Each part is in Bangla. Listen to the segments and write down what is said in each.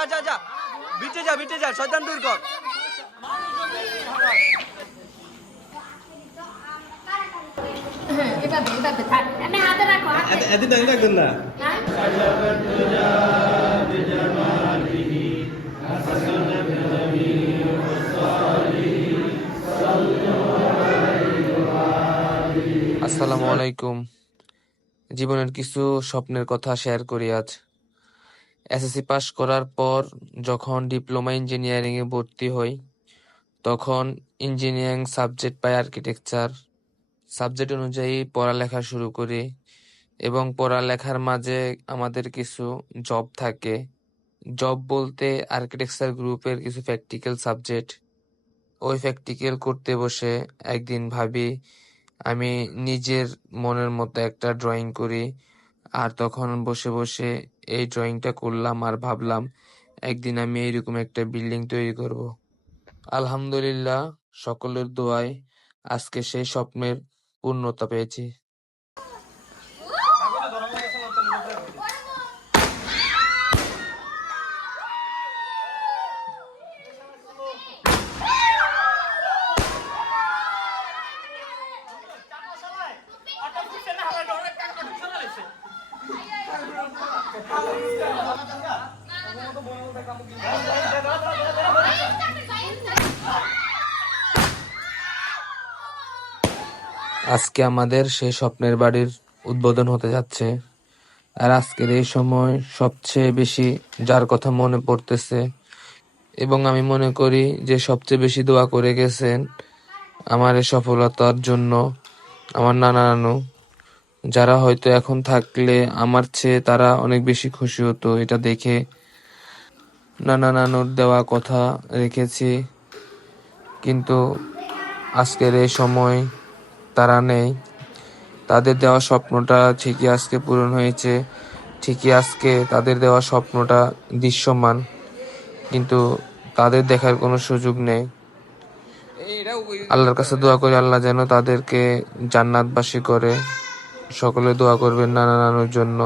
যা যা যা, বিটে যা, শয়তান দূর কর। আসসালামু আলাইকুম। জীবনের কিছু স্বপ্নের কথা শেয়ার করি আজ। এসএসসি পাস করার পর যখন ডিপ্লোমা ইঞ্জিনিয়ারিং এ ভর্তি হই, তখন ইঞ্জিনিয়ারিং সাবজেক্ট পাই আর্কিটেকচার। সাবজেক্ট অনুযায়ী পড়ালেখা শুরু করি এবং পড়ালেখার মাঝে আমাদের কিছু জব থাকে। জব বলতে আর্কিটেকচার গ্রুপের কিছু প্র্যাকটিক্যাল সাবজেক্ট। ওই প্র্যাকটিক্যাল করতে বসে একদিন ভাবি আমি নিজের মনের মতো একটা ড্রয়িং করি। আর তখন বসে বসে এই ড্রয়িংটা করলাম আর ভাবলাম একদিন আমি এইরকম একটা বিল্ডিং তৈরি করব। আলহামদুলিল্লাহ, সকলের দোয়ায় আজকে সেই স্বপ্নের পূর্ণতা পেয়েছি। আজকে আমাদের সেই স্বপ্নের বাড়ির উদ্বোধন হতে যাচ্ছে। আর আজকের এই সময় সবচেয়ে বেশি যার কথা মনে পড়তেছে এবং আমি মনে করি যে সবচেয়ে বেশি দোয়া করে গেছেন আমার এই সফলতার জন্য আমার নানা নানু, যারা হয়তো এখন থাকলে আমার চেয়ে তারা অনেক বেশি খুশি হতো এটা দেখে। নানা নানুর দেওয়া কথা রেখেছি, কিন্তু আজকের এই সময় তারা নেই। তাদের দেওয়া স্বপ্নটা ঠিকই আজকে পূরণ হয়েছে, ঠিকই আজকে তাদের দেওয়া স্বপ্নটা দৃশ্যমান, কিন্তু তাদের দেখার কোনো সুযোগ নেই। আল্লাহর কাছে দোয়া করি আল্লাহ যেন তাদেরকে জান্নাতবাসী করে। সকলে দোয়া করবেন নানা নানুর জন্য।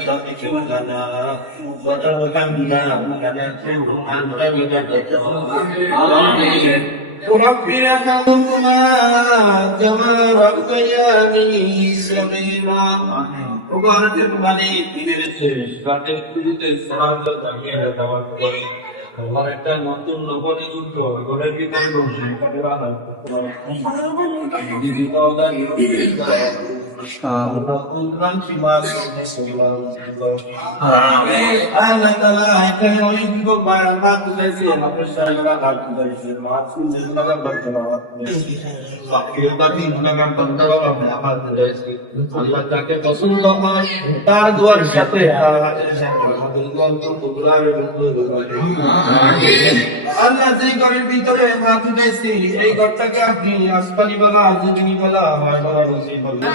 شرك لنا وترحمنا ونسلم أنت بجدك رب ارحمهما كما ربياني صغيرا وبارك علي في رزقه কাটের পুরিতে সালাত জানিয়ে দেওয়ার পরে আল্লাহ একটা নতুন নগরে যুদ্ধ ঘরের ভিতরে বসে কাটের আলাপ দিদি দাওদা তার দুয়ার সাথে আল্লাহ যে ঘরের ভিতরে হাত উঠেছি এই ঘরটাকে আপনি আসপানি বলা জিগনি বলা হয় বলা রসি বলতে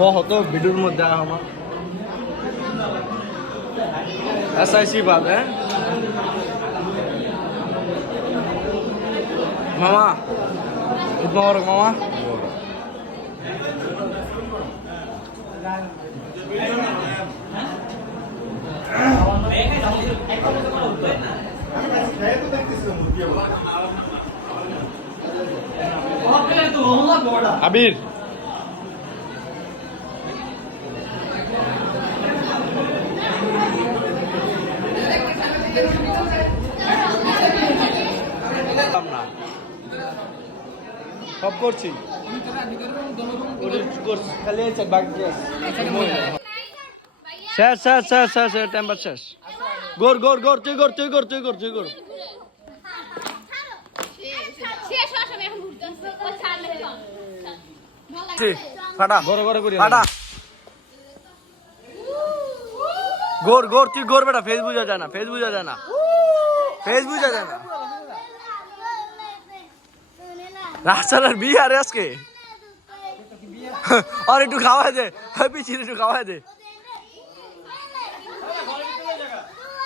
বহ তো ভিডিওর মধ্যে আমার এসআইসি বাদ হ্যাঁ মামা ঈদ মোবারক মামা আবির সব করছি খালি শেষ শেষ শেষ শেষ টেম্পার শেষ গোর গোর গোর তুই গোর তুই গোর তুই গোর তুই গোর ফাটা বড় বড় করি ফাটা গোর গোর তুই গোর বেটা ফেস বুঝা যায় না ফেস বুঝা যায় না ফেস বুঝা যায় না রাস্তার বিয়ে আরে আজকে আর একটু খাওয়া দে পিছিয়ে একটু খাওয়া দে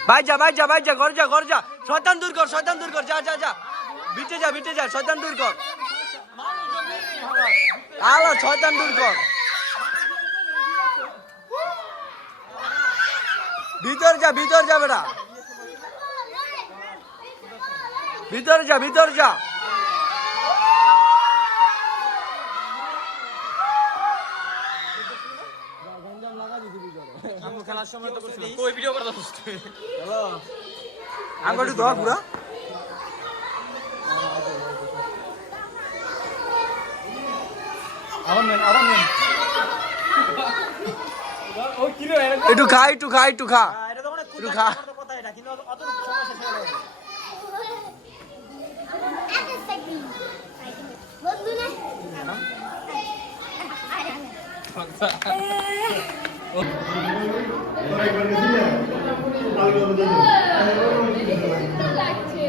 ভাই যা ঘর যা শয়তান দূর কর যা বিটে যা শয়তান দূর কর আলো শয়তান দূর কর ভিতর যা বেটা ভিতর যা খেলার সময় তো ওই ভিডিও করে দাও হ্যালো আমি একটু দাও পুরা আরাম নেন ও কি রে একটু খা এটা তো মানে একটু খা কথা এটা কিন্তু অত সময় শেষ হয়ে গেল বন্ধু না লাগছে